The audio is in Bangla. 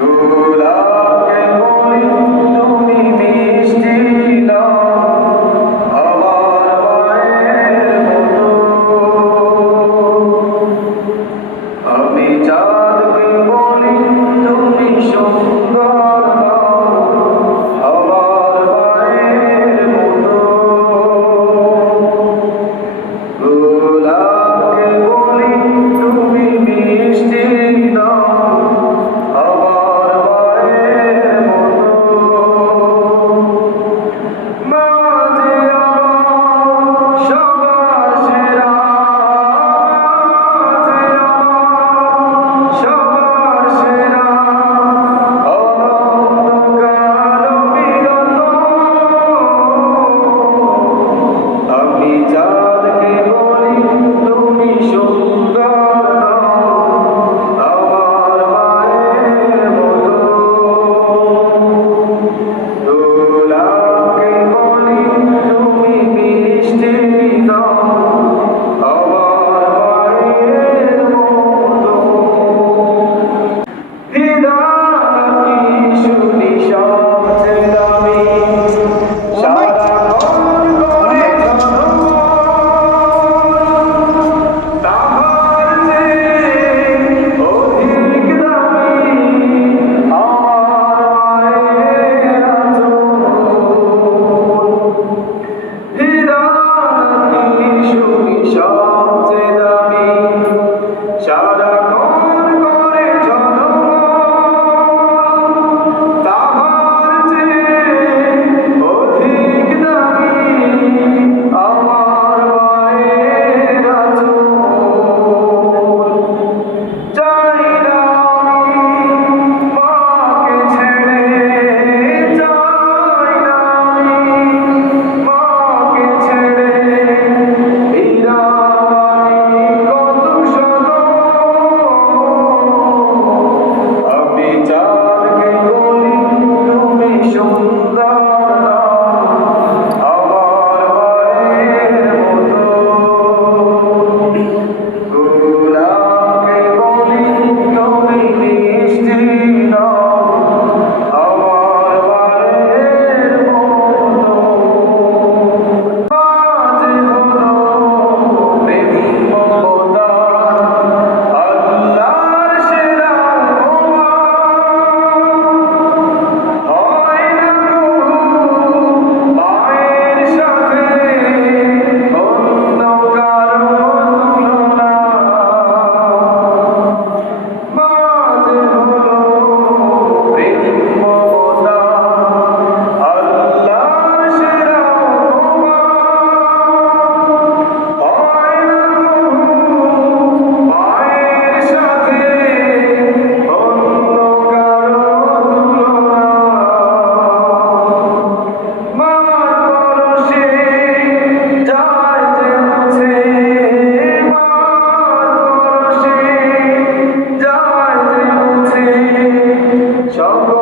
গোলাপকে Chao.